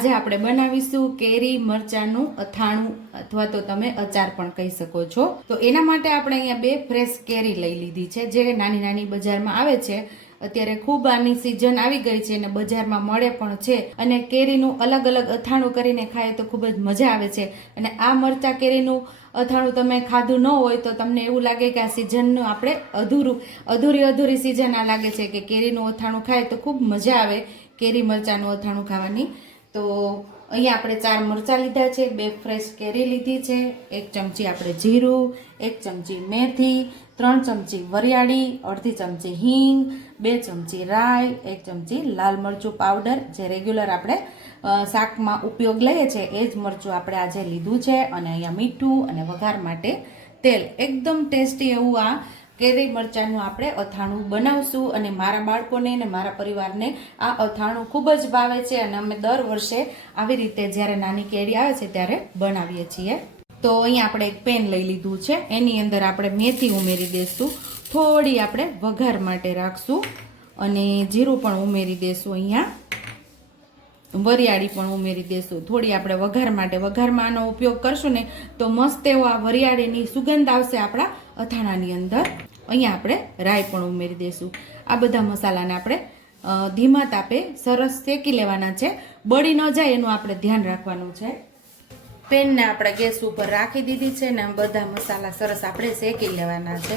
આજે આપણે બનાવીશું કેરી મરચાંનું અથાણું અથવા તો તમે અચાર પણ કહી શકો છો। તો એના માટે આપણે અહીંયા બે ફ્રેશ કેરી લઈ લીધી છે, જે નાની નાની બજારમાં આવે છે। અત્યારે ખૂબ આની સિઝન આવી ગઈ છે અને બજારમાં મળે પણ છે, અને કેરીનું અલગ અલગ અથાણું કરીને ખાય તો ખૂબ જ મજા આવે છે। અને આ મરચાં કેરીનું અથાણું તમે ખાધું ન હોય તો તમને એવું લાગે કે આ સિઝનનું આપણે અધૂરી સિઝન આ લાગે છે કે કેરીનું અથાણું ખાય તો ખૂબ મજા આવે કેરી મરચાંનું અથાણું ખાવાની। તો અહીંયા આપણે 4 મરચાં લીધા છે, 2 ફ્રેશ કેરી લીધી છે, 1 ચમચી આપણે જીરું, 1 ચમચી મેથી, 3 ચમચી વરિયાળી, અડધી ચમચી હિંગ, 2 ચમચી રાઈ, 1 ચમચી લાલ મરચું પાવડર, જે રેગ્યુલર આપણે શાકમાં ઉપયોગ લઈએ છીએ એ જ મરચું આપણે આજે લીધું છે, અને અહીંયા મીઠું અને વઘાર માટે તેલ। એકદમ ટેસ્ટી એવું આ કેરી મરચાંનું આપણે અથાણું બનાવશું, અને મારા બાળકોને અને મારા પરિવારને આ અથાણું ખૂબ જ ભાવે છે, અને અમે દર વર્ષે આવી રીતે જ્યારે નાની કેરી આવે છે ત્યારે બનાવીએ છીએ। તો અહીંયા આપણે એક પેન લઈ લીધું છે, એની અંદર આપણે મેથી ઉમેરી દઈશું, થોડી આપણે વઘાર માટે રાખશું, અને જીરું પણ ઉમેરી દઈશું, અહીંયા વરિયાળી પણ ઉમેરી દઈશું થોડી આપણે વઘાર માટે। વઘારમાં આનો ઉપયોગ કરશું ને તો મસ્ત એવો આ વરિયાળીની સુગંધ આવશે આપણા અથાણાની અંદર। અહીંયા આપણે રાઈ પણ ઉમેરી દઈશું। આ બધા મસાલાને આપણે ધીમા તાપે સરસ શેકી લેવાના છે, બળી ન જાય એનું આપણે ધ્યાન રાખવાનું છે। પેનને આપણે ગેસ ઉપર રાખી દીધી છે ને બધા મસાલા સરસ આપણે શેકી લેવાના છે।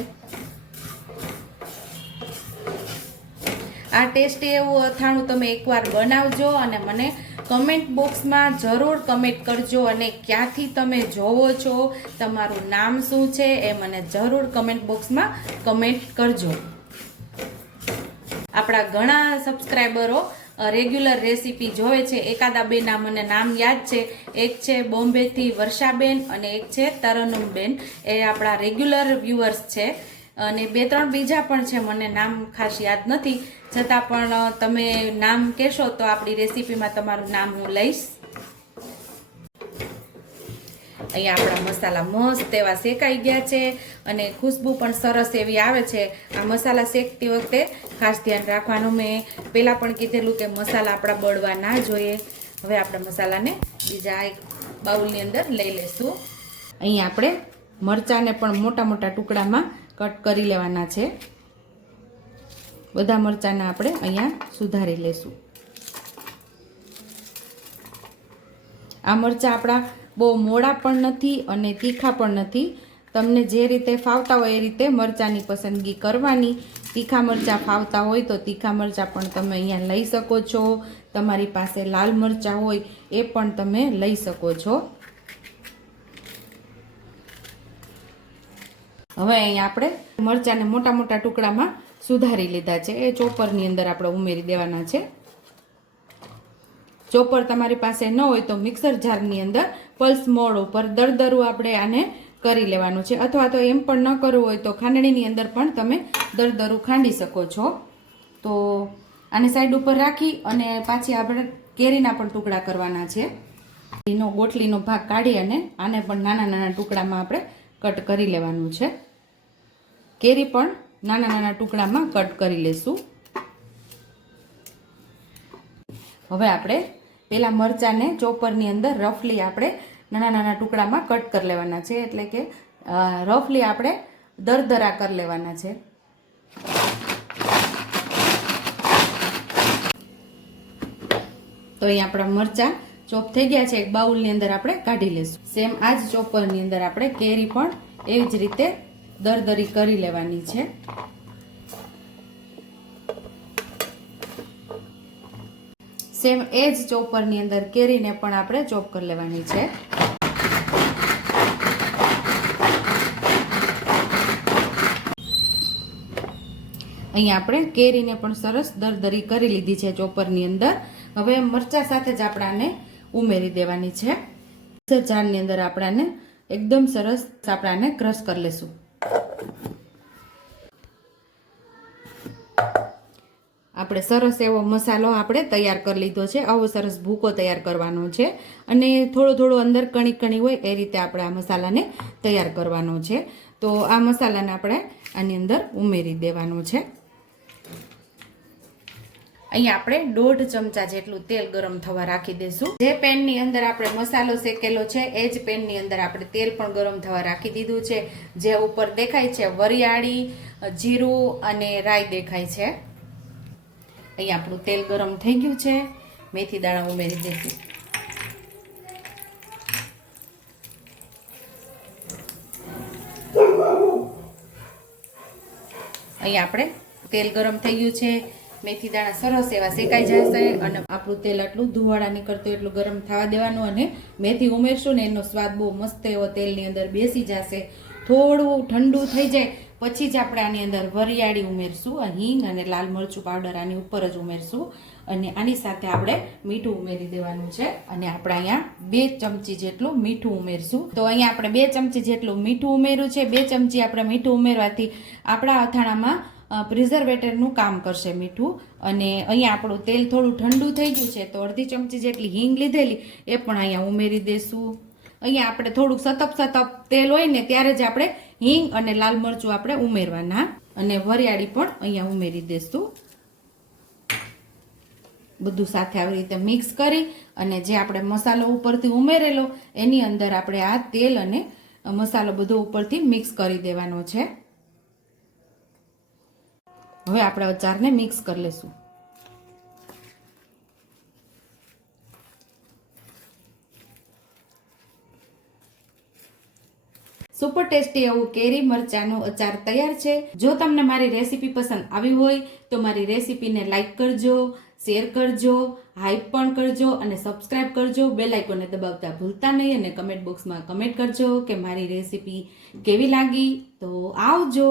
આ ટેસ્ટી એવું અથાણું તમે એકવાર બનાવજો, અને મને કમેન્ટ બોક્સમાં જરૂર કમેન્ટ કરજો, અને ક્યાંથી તમે જોવો છો, તમારું નામ શું છે એ મને જરૂર કમેન્ટ બોક્સમાં કમેન્ટ કરજો। આપણા ઘણા સબસ્ક્રાઈબરો રેગ્યુલર રેસીપી જોવે છે, એકાદા બેના મને નામ યાદ છે, એક છે બોમ્બેથી વર્ષાબેન અને એક છે તરન્નુમબેન, એ આપણા રેગ્યુલર વ્યુઅર્સ છે, અને 2-3 બીજા પણ છે, મને નામ ખાસ યાદ નથી, છતાં પણ તમે નામ કહેશો તો આપણી રેસીપીમાં તમારું નામ હું લઈશ। અહીંયા આપણા મસાલા મસ્ત એવા શેકાઈ ગયા છે, અને ખુશ્બુ પણ સરસ એવી આવે છે। આ મસાલા શેકતી વખતે ખાસ ધ્યાન રાખવાનું, મેં પહેલાં પણ કીધેલું કે મસાલા આપણા બળવા ના જોઈએ। હવે આપણે મસાલાને બીજા એક બાઉલની અંદર લઈ લઈશું। અહીંયા આપણે મરચાંને પણ મોટા મોટા ટુકડામાં કટ કરી લેવાના છે, બધા મરચાંને આપણે અહીંયા સુધારી લેશું। આ મરચાં આપણા બહુ મોડા પણ નથી અને તીખા પણ નથી, તમને જે રીતે ફાવતા હોય એ રીતે મરચાંની પસંદગી કરવાની। તીખા મરચાં ફાવતા હોય તો તીખા મરચાં પણ તમે અહીંયા લઈ શકો છો, તમારી પાસે લાલ મરચાં હોય એ પણ તમે લઈ શકો છો। હવે અહીંયા આપણે મરચાંને મોટા મોટા ટુકડામાં સુધારી લીધા છે, એ ચોપરની અંદર આપણે ઉમેરી દેવાના છે। ચોપર તમારી પાસે ન હોય તો મિક્સર જારની અંદર પલ્સ મોડ ઉપર દરદરું આપણે આને કરી લેવાનું છે, અથવા તો એમ પણ ન કરવું હોય તો ખાંડણીની અંદર પણ તમે દરદરું ખાંડી શકો છો। તો આને સાઈડ ઉપર રાખી અને પાછી આપણે કેરીના પણ ટુકડા કરવાના છે, એનો ગોટલીનો ભાગ કાઢી અને આને પણ નાના નાના ટુકડામાં આપણે કટ કરી લેવાનું છે। કેરી પણ નાના નાના ટુકડામાં કટ કરી લેશું। હવે આપણે પેલા મરચાંને ચોપરની અંદર રફલી આપણે નાના નાના ટુકડામાં કટ કરી લેવાના છે, એટલે કે રફલી આપણે દરદરા કરી લેવાના છે। તો અહીં આપણા મરચાં ચોપ થઈ ગયા છે, એક બાઉલની અંદર આપણે કાઢી લેશું। સેમ આ જ ચોપરની અંદર આપણે કેરી પણ એવી જ રીતે દરદરી કરી લેવાની છે। સેમ એ જ ચોપરની અંદર કેરીને પણ આપણે ચોપ કરી લેવાની છે। અહીંયા આપણે કેરીને પણ સરસ દરદરી કરી લીધી છે ચોપરની અંદર। હવે મરચાં સાથે જ આપણાને ઉમેરી દેવાની છે। મિક્સર જારની અંદર આપણાને એકદમ સરસ આપણાને ક્રશ કરી લેશું। આપણે સરસ એવો મસાલો આપણે તૈયાર કરી લીધો છે, આવો સરસ ભૂકો તૈયાર કરવાનો છે, અને થોડો થોડો અંદર કણી કણી હોય એ રીતે આપણે આ મસાલાને તૈયાર કરવાનો છે। તો આ મસાલાને આપણે આની અંદર ઉમેરી દેવાનો છે। અહીંયા આપણે 1.5 ચમચા જેટલું તેલ ગરમ થવા રાખી દઈશું. જે પેનની અંદર આપણે મસાલો શેકેલો છે એ જ પેનની અંદર આપણે તેલ પણ ગરમ થવા રાખી દીધું છે. જે ઉપર દેખાય છે વરિયાળી, જીરું અને રાઈ દેખાય છે. અહીંયા આપણું તેલ ગરમ થઈ ગયું છે. મેથી દાણા ઉમેરી દઈશું. અહીંયા આપણે તેલ ગરમ થઈ ગયું છે. મેથી દાણા સરસ એવા શેકાઈ જશે અને આપણું તેલ આટલું ધુવાળા નીકળતું એટલું ગરમ થવા દેવાનું અને મેથી ઉમેરશું ને એનો સ્વાદ બહુ મસ્ત એવો તેલની અંદર બેસી જશે. થોડું ઠંડુ થઈ જાય પછી જ આપણે આની અંદર વરિયાળી ઉમેરશું, હિંગ અને લાલ મરચું પાવડર આની ઉપર જ ઉમેરશું અને આની સાથે આપણે મીઠું ઉમેરી દેવાનું છે અને આપણે અહીંયા 2 ચમચી જેટલું મીઠું ઉમેરશું. તો અહીંયા આપણે 2 ચમચી જેટલું મીઠું ઉમેર્યું છે. 2 ચમચી આપણે મીઠું ઉમેરવાથી આપણા અથાણામાં પ્રિઝર્વેટરનું કામ કરશે મીઠું. અને અહીંયા આપણું તેલ થોડું ઠંડુ થઈ ગયું છે તો 1/2 ચમચી જેટલી હિંગ લીધેલી એ પણ અહીંયા ઉમેરી દઈશું. અહીંયા આપણે થોડુંક સતપ તેલ હોય ને ત્યારે જ આપણે હિંગ અને લાલ મરચું આપણે ઉમેરવાના અને વરિયાળી પણ અહીંયા ઉમેરી દઈશું. બધું સાથે આવી રીતે મિક્સ કરી અને જે આપણે મસાલો ઉપરથી ઉમેરેલો એની અંદર આપણે આ તેલ અને મસાલો બધો ઉપરથી મિક્સ કરી દેવાનો છે. હવે આપણે અચારને મિક્સ કરી લેશું. સુપર ટેસ્ટી એવું કેરી મરચાંનું અચાર તૈયાર છે. જો તમને મારી રેસીપી પસંદ આવી હોય તો મારી રેસીપીને લાઈક કરજો, શેર કરજો, હાઈપ પણ કરજો અને સબસ્ક્રાઇબ કરજો. બેલ આઇકોનને દબાવતા ભૂલતા નહીં અને કમેન્ટ બોક્સમાં કમેન્ટ કરજો કે મારી રેસીપી કેવી લાગી. તો આવજો.